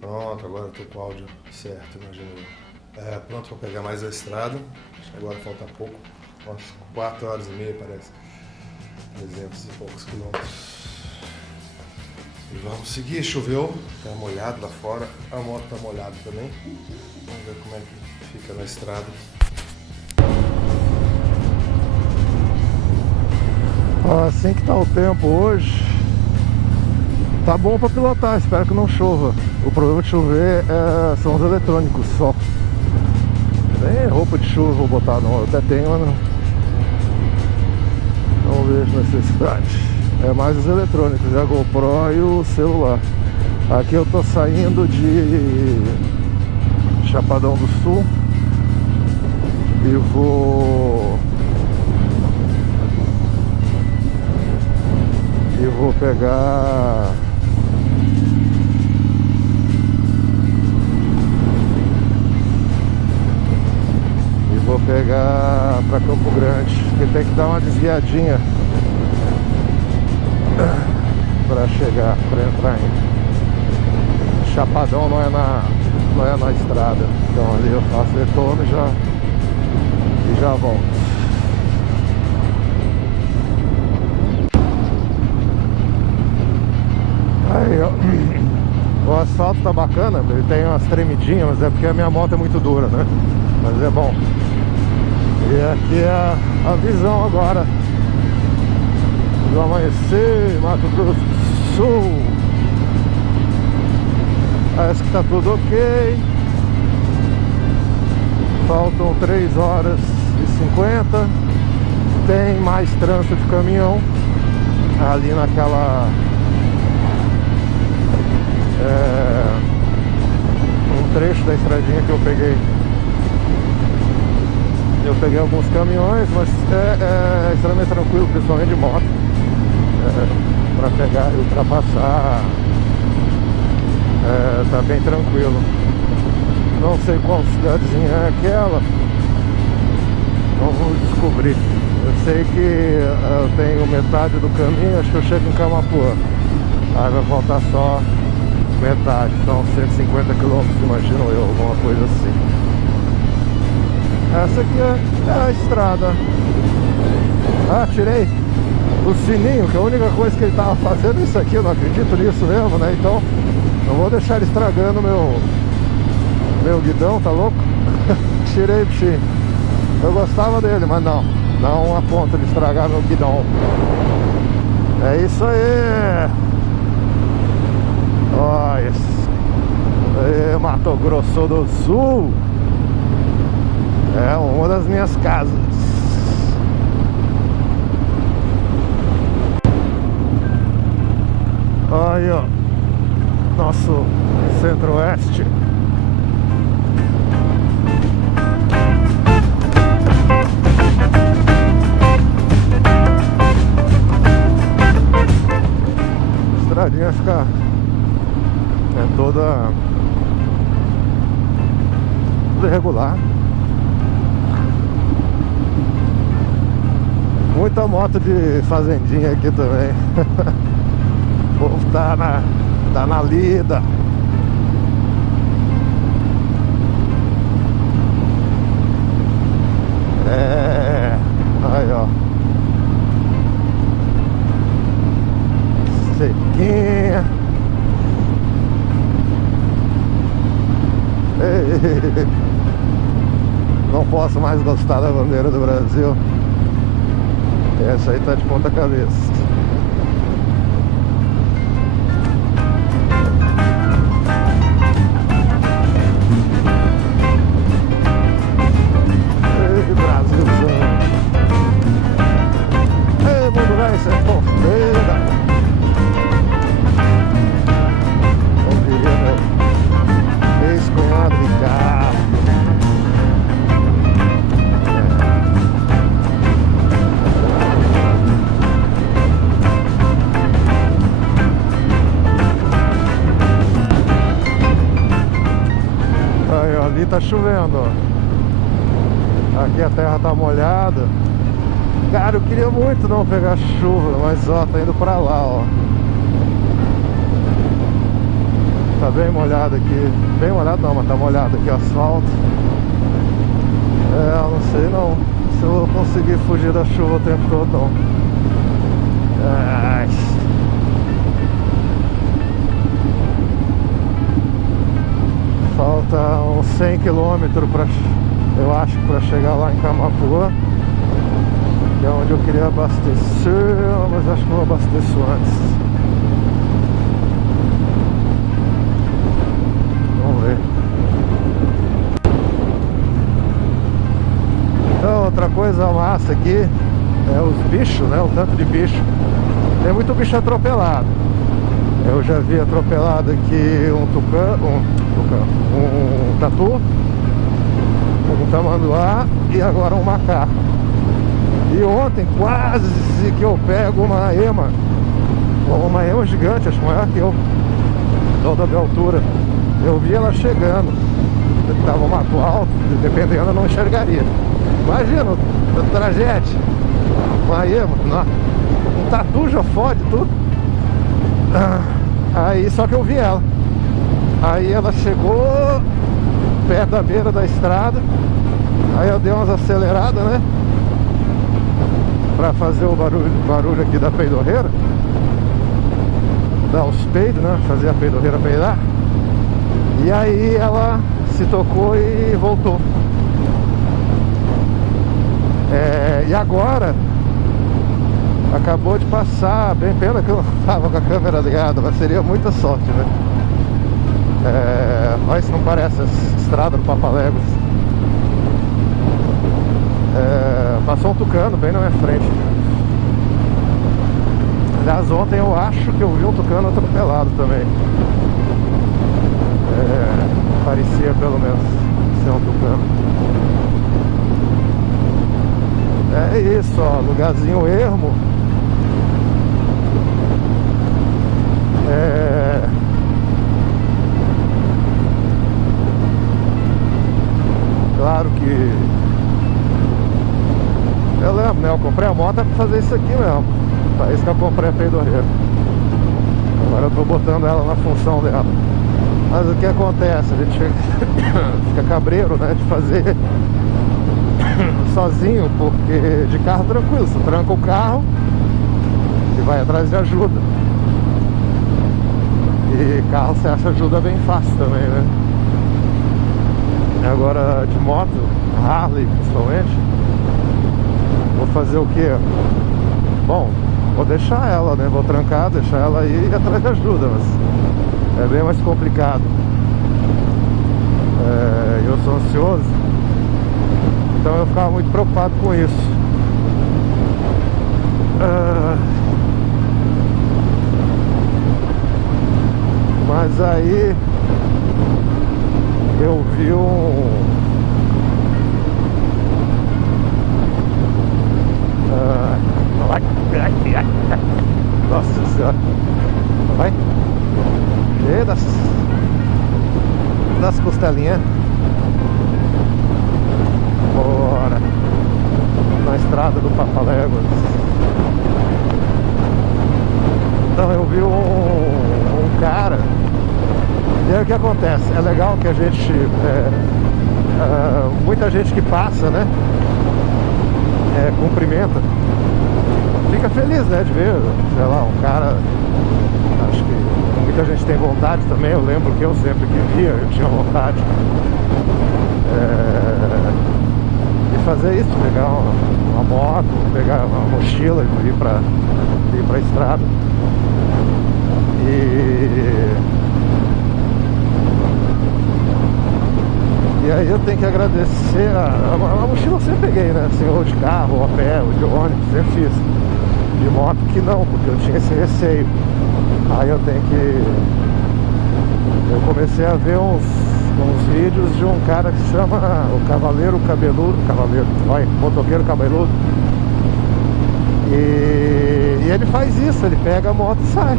Pronto, agora eu tô com o áudio certo, imagino. Pronto para pegar mais a estrada. Acho que agora falta pouco. Umas 4 horas e meia, parece. 300 e poucos quilômetros. E vamos seguir. Choveu, tá molhado lá fora. A moto tá molhada também. Vamos ver como é que fica na estrada. Assim que tá o tempo hoje, tá bom para pilotar, espero que não chova. O problema de chover são os eletrônicos só. Nem roupa de chuva vou botar não, eu até tenho, mas não vejo necessidade. É mais os eletrônicos, a GoPro e o celular. Aqui eu tô saindo de Chapadão do Sul e vou pegar pra Campo Grande, porque tem que dar uma desviadinha pra chegar, pra entrar em Chapadão, não é na estrada. Então ali eu faço retorno e já volto. Aí, ó, o asfalto tá bacana, ele tem umas tremidinhas, mas é porque a minha moto é muito dura, né? Mas é bom. E aqui é a visão agora do amanhecer, Mato Grosso do Sul. Parece que tá tudo ok. Faltam 3 horas e 50. Tem mais trânsito de caminhão ali naquela um trecho da estradinha que eu peguei. Eu peguei alguns caminhões, mas é extremamente tranquilo, principalmente de moto, para pegar e ultrapassar. Tá bem tranquilo. Não sei qual cidadezinha é aquela, não vou descobrir. Eu sei que eu tenho metade do caminho, acho que eu chego em Camapuã. Aí vai faltar só metade, são 150 quilômetros, imagino eu, alguma coisa assim. Essa aqui é a estrada. Ah, tirei o sininho, que a única coisa que ele tava fazendo isso aqui, eu não acredito nisso mesmo, né? Então, não vou deixar ele estragando meu guidão, tá louco? Tirei, bichinho. Eu gostava dele, mas não a ponto de estragar meu guidão. É isso aí. Olha, Mato Grosso do Sul é uma das minhas casas. Aí, ó, nosso centro-oeste. A estradinha fica toda irregular. Muita moto de fazendinha aqui também. O povo tá na lida. Aí, ó, sequinha. Não posso mais gostar da bandeira do Brasil. Essa aí tá de ponta cabeça. Ei, Brasilzão. Ei, mundo vai ser porteira. Como diria meu ex-cunhado de carro. Ali tá chovendo, ó. Aqui a terra tá molhada. Cara, eu queria muito não pegar chuva, mas ó, tá indo pra lá, ó. tá bem molhado aqui. Bem molhado não, mas tá molhado aqui o asfalto. Eu não sei não se eu vou conseguir fugir da chuva o tempo todo não. Ai. Falta uns 100 km pra, eu acho, para chegar lá em Camapuã, que é onde eu queria abastecer, mas acho que eu abasteço antes. Vamos ver. Então, outra coisa massa aqui é os bichos, né? O tanto de bicho. Tem muito bicho atropelado. Eu já vi atropelado aqui um tatu, um tamanduá e agora um macaco. E ontem quase que eu pego uma ema gigante, acho maior que eu, toda de altura. Eu vi ela chegando, estava um mato alto, dependendo eu não enxergaria. Imagina, o trajeto, uma ema, um tatu já fode tudo. Aí só que eu vi ela. Aí ela chegou perto da beira da estrada. Aí eu dei umas aceleradas, né? Pra fazer o barulho aqui da peidorreira. Dar os peidos, né? Fazer a peidorreira peidar. E aí ela se tocou e voltou. E agora acabou de passar, bem pena que eu não tava com a câmera ligada, mas seria muita sorte, né? Olha se não parece a estrada do Papaléguas. Passou um tucano bem na minha frente. Aliás, ontem eu acho que eu vi um tucano atropelado também. Parecia pelo menos ser um tucano. É isso, ó, lugarzinho ermo. Claro que eu lembro, né? Eu comprei a moto pra fazer isso aqui mesmo. Pra isso que eu comprei a peidorreira. Agora eu tô botando ela na função dela. Mas o que acontece? A gente fica cabreiro, né? De fazer sozinho, porque de carro tranquilo, você tranca o carro e vai atrás de ajuda. E carro você acha ajuda bem fácil também, né? Agora de moto, Harley principalmente, vou fazer o quê? Bom, vou deixar ela, né? Vou trancar, deixar ela aí e ir atrás de ajuda, mas é bem mais complicado. Eu sou ansioso, então eu ficava muito preocupado com isso. Mas aí eu vi nossa senhora. Vai. Cheio das costelinhas. Bora. Na estrada do Papaléguas. Então eu vi um cara. E aí o que acontece? É legal que a gente muita gente que passa, né? Cumprimenta. Fica feliz, né, de ver, sei lá, um cara. Acho que muita gente tem vontade também. Eu lembro que eu sempre que via, eu tinha vontade de fazer isso, pegar uma moto, pegar uma mochila e ir pra estrada. E aí eu tenho que agradecer a mochila eu sempre peguei, né? Assim, ou de carro, ou a pé, ou de ônibus, sempre fiz. De moto que não, porque eu tinha esse receio. Aí eu comecei a ver uns vídeos de um cara que se chama o Cavaleiro Cabeludo. Motoqueiro Cabeludo. E ele faz isso, ele pega a moto e sai.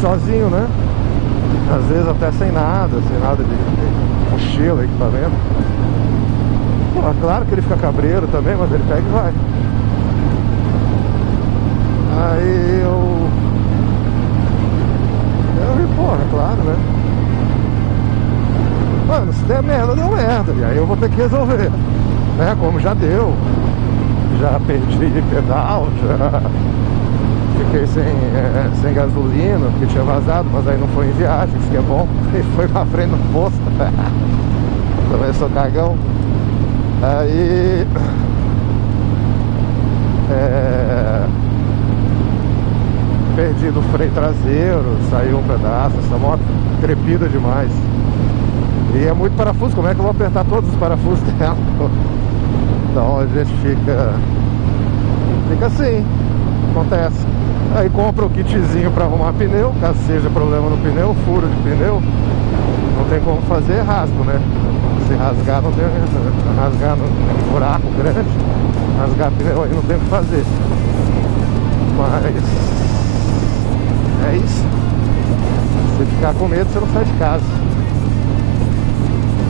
Sozinho, né? Às vezes até sem nada de mochila, equipamento. Pô, claro que ele fica cabreiro também, mas ele pega e vai. Aí claro, né? Mano, se der merda, deu merda. E aí eu vou ter que resolver, né? Como já deu. Já perdi pedal, já fiquei sem gasolina, porque tinha vazado, mas aí não foi em viagem, isso que é bom. E foi pra frente no posto. Também sou cagão. Aí... perdi do freio traseiro, saiu um pedaço. Essa moto trepida demais. E é muito parafuso, como é que eu vou apertar todos os parafusos dela? Então a gente fica assim, acontece. Aí compra o kitzinho para arrumar pneu, caso seja problema no pneu, furo de pneu. Não tem como fazer, rasgo, né? Se rasgar não tem, rasgar no buraco grande, rasgar pneu aí não tem o que fazer. Mas é isso. Se ficar com medo, você não sai de casa.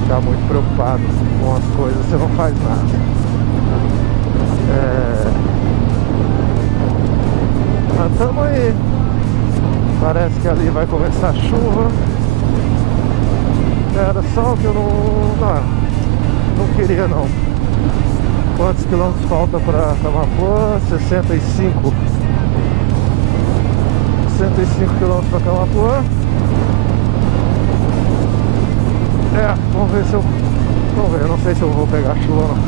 Ficar muito preocupado com as coisas, você não faz nada. Mas tamo aí. Parece que ali vai começar a chuva. Era só que eu não queria não. Quantos quilômetros falta pra Camapuã? 65. 65 quilômetros pra Camapuã. Vamos ver se eu... Vamos ver, eu não sei se eu vou pegar chuva ou não.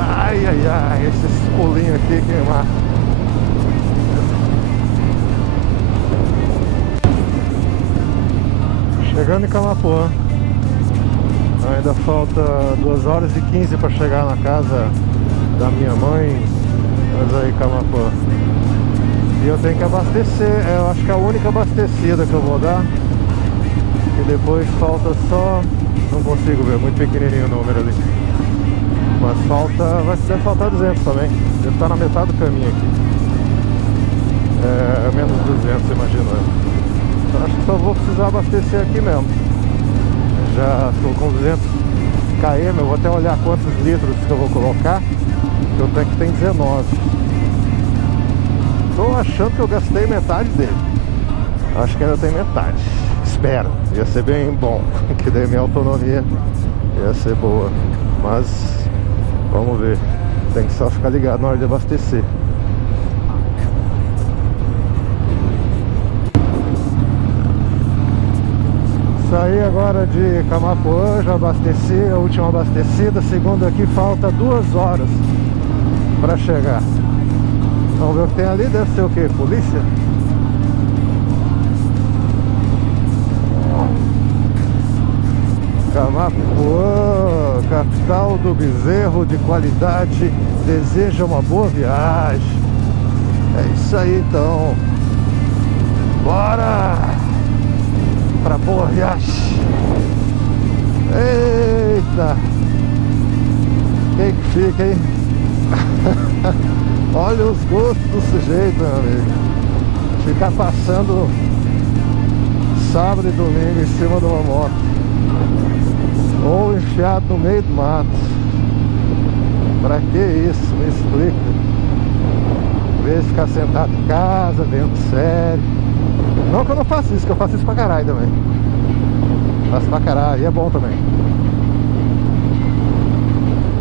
Ai, ai, ai, esses pulinhos aqui que matam. Chegando em Camapuã. Ainda falta 2 horas e 15 para chegar na casa da minha mãe. Mas aí, Camapuã. E eu tenho que abastecer. Eu acho que é a única abastecida que eu vou dar. E depois falta só... Não consigo ver, muito pequenininho o número ali. Mas falta... deve faltar 200 também. Deve estar na metade do caminho aqui. Menos 200, imagino eu. Então, acho que só vou precisar abastecer aqui mesmo. Já estou com 200 km. Eu vou até olhar quantos litros que eu vou colocar. Que o tanque tem 19. Estou achando que eu gastei metade dele. Acho que ainda tem metade. Espero, ia ser bem bom, que daí minha autonomia ia ser boa. Mas vamos ver. Tem que só ficar ligado na hora de abastecer. Saí agora de Camapuã, já abasteci, a última abastecida. Segunda aqui, falta 2 horas para chegar. Vamos ver o que tem ali, deve ser o que? Polícia? Camapuã, capital do bezerro de qualidade, deseja uma boa viagem. É isso aí então. Bora pra boa viagem. Eita, quem que fica, hein? Olha os gostos do sujeito, meu amigo. Ficar passando sábado e domingo em cima de uma moto ou enfiado no meio do mato. Pra que isso? Me explica. Em vez de ficar sentado em casa, vendo série. Não que eu não faço isso, que eu faço isso pra caralho também. Faço pra caralho, e é bom também.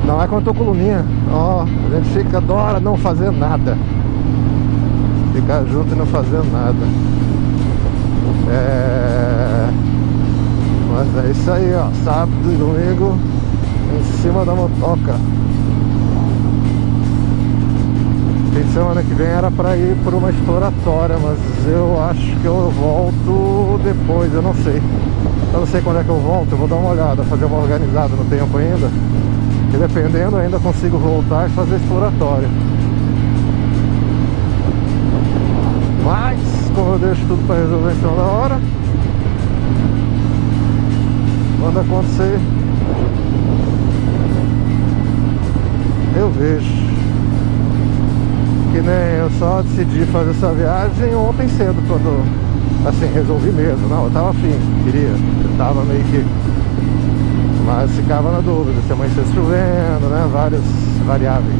Não é quando eu tô com luninha. Ó, a gente fica, adora não fazer nada. Ficar junto e não fazer nada. Mas é isso aí, ó. Sábado e domingo em cima da motoca. E semana que vem era pra ir por uma exploratória, mas eu acho que eu volto depois, eu não sei. Eu não sei quando é que eu volto, eu vou dar uma olhada, fazer uma organizada no tempo ainda. E dependendo, ainda consigo voltar e fazer exploratória. Mas, como eu deixo tudo pra resolver em cima da hora, quando acontecer, eu vejo. Que nem eu só decidi fazer essa viagem ontem cedo, quando, assim, resolvi mesmo. Não, eu tava afim, queria, eu tava meio que... Mas ficava na dúvida, se amanhecesse chovendo, né, várias variáveis.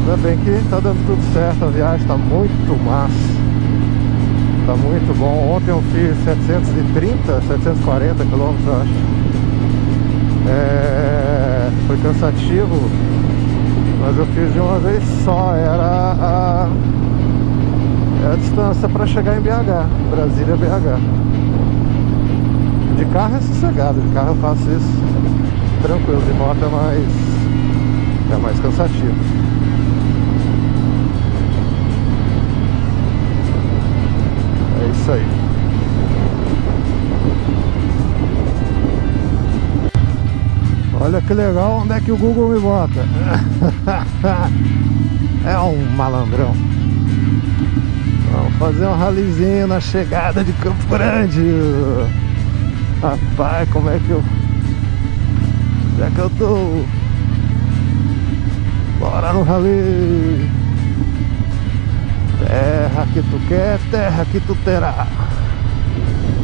Ainda bem que tá dando tudo certo, a viagem tá muito massa. Tá muito bom. Ontem eu fiz 730, 740 quilômetros, eu acho. Foi cansativo, mas eu fiz de uma vez só. Era a distância para chegar em BH, Brasília, BH. De carro é sossegado, de carro eu faço isso tranquilo, de moto é mais cansativo. É isso aí. Olha que legal, onde é que o Google me bota? É um malandrão. Vamos fazer um ralizinho na chegada de Campo Grande. Rapaz, como é que eu... Já que eu tô... Bora no rali. Terra que tu quer, terra que tu terá.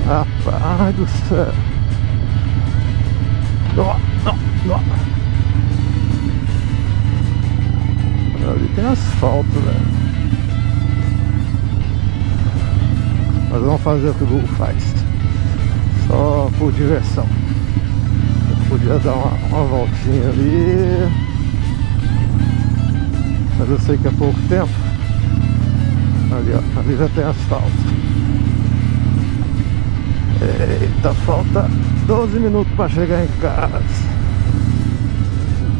Rapaz do céu. Não. Ali tem asfalto, velho. Mas vamos fazer o que o Google faz. Só por diversão. Eu podia dar uma voltinha ali, mas eu sei que é pouco tempo. Ali, ó, ali já tem asfalto. Eita, falta 12 minutos para chegar em casa.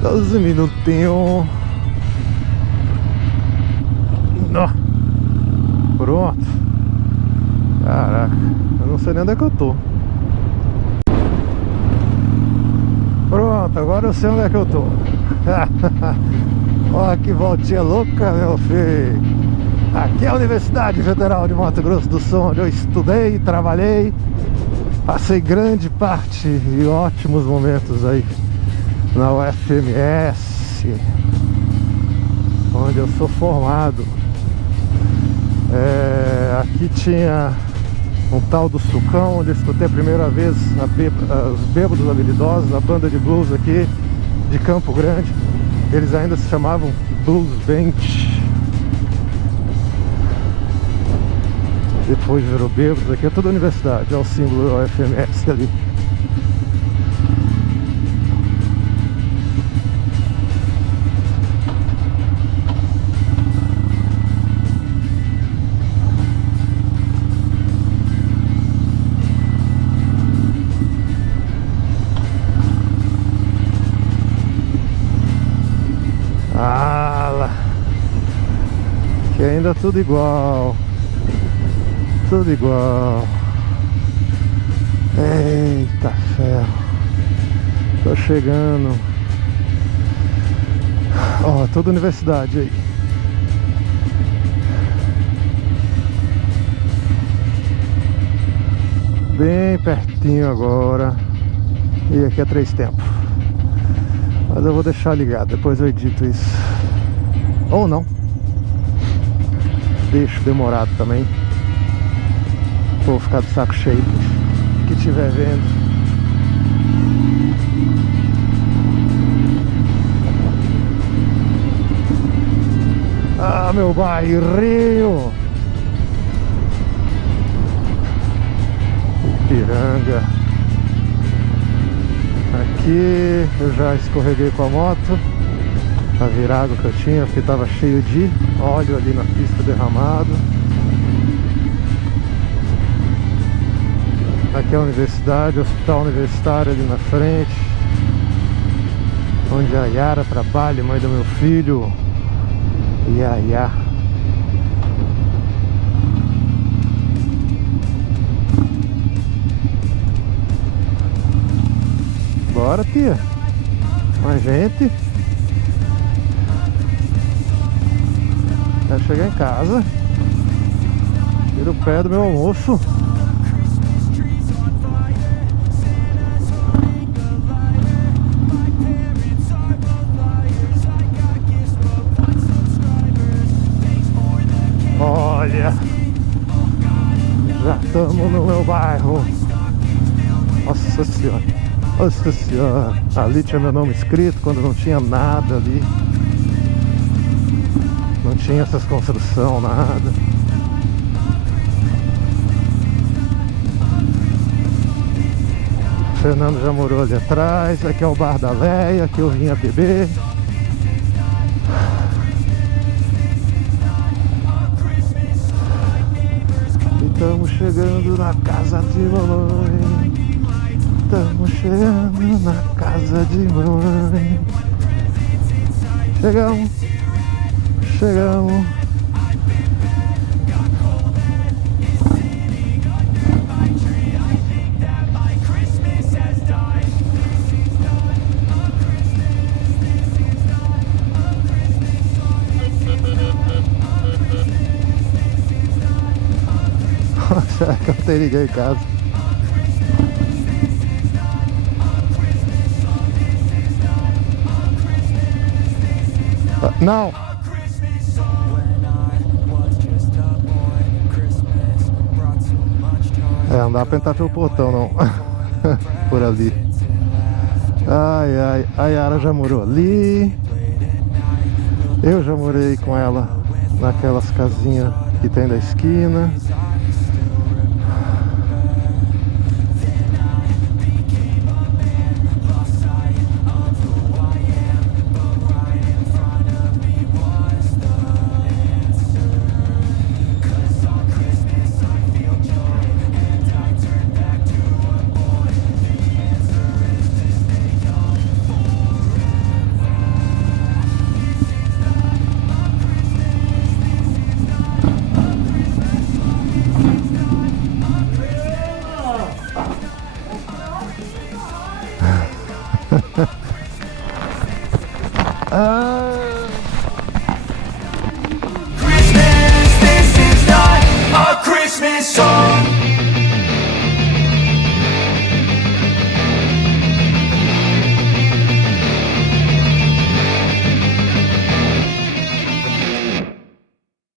12 minutinhos. Pronto. Caraca, eu não sei nem onde é que eu tô. Pronto, agora eu sei onde é que eu tô. Olha que voltinha louca, meu filho. Aqui é a Universidade Federal de Mato Grosso do Sul, onde eu estudei, trabalhei. Passei grande parte e ótimos momentos aí na UFMS, onde eu sou formado. Aqui tinha um tal do Sucão, onde eu escutei a primeira vez os Bêbados Habilidosos, a banda de blues aqui de Campo Grande. Eles ainda se chamavam Blues Band. Depois virou Bêbados. Aqui é toda a universidade, é o símbolo da UFMS ali. Que ainda tudo igual. Tudo igual. Eita ferro. Tô chegando. Ó, toda a universidade aí. Bem pertinho agora. E aqui é 3 tempos. Mas eu vou deixar ligado, depois eu edito isso. Ou não. Deixo demorado também. Vou ficar de saco cheio que estiver vendo. Ah, meu bairrinho. Ipiranga. Aqui eu já escorreguei com a moto. A virada que eu tinha, porque estava cheio de óleo ali na pista derramado. Aqui é a universidade, o hospital universitário ali na frente, onde a Yara trabalha, mãe do meu filho. Yaya. Bora, tia. Mais gente. Quero chegar em casa. Tiro o pé do meu almoço. Olha, já estamos no meu bairro. Nossa senhora. Nossa senhora. Ali tinha meu nome escrito quando não tinha nada ali. Não tinha essas construções, nada. Fernando já morou ali atrás. Aqui é o Bar da Leia, que eu vinha beber. E estamos chegando na casa de mamãe. Estamos chegando na casa de mamãe. Chegamos. Chegamos. Será que não tem ninguém em casa? Não! Não dá pra entrar pelo portão não. Por ali. Ai, ai, a Yara já morou ali. Eu já morei com ela naquelas casinhas que tem da esquina.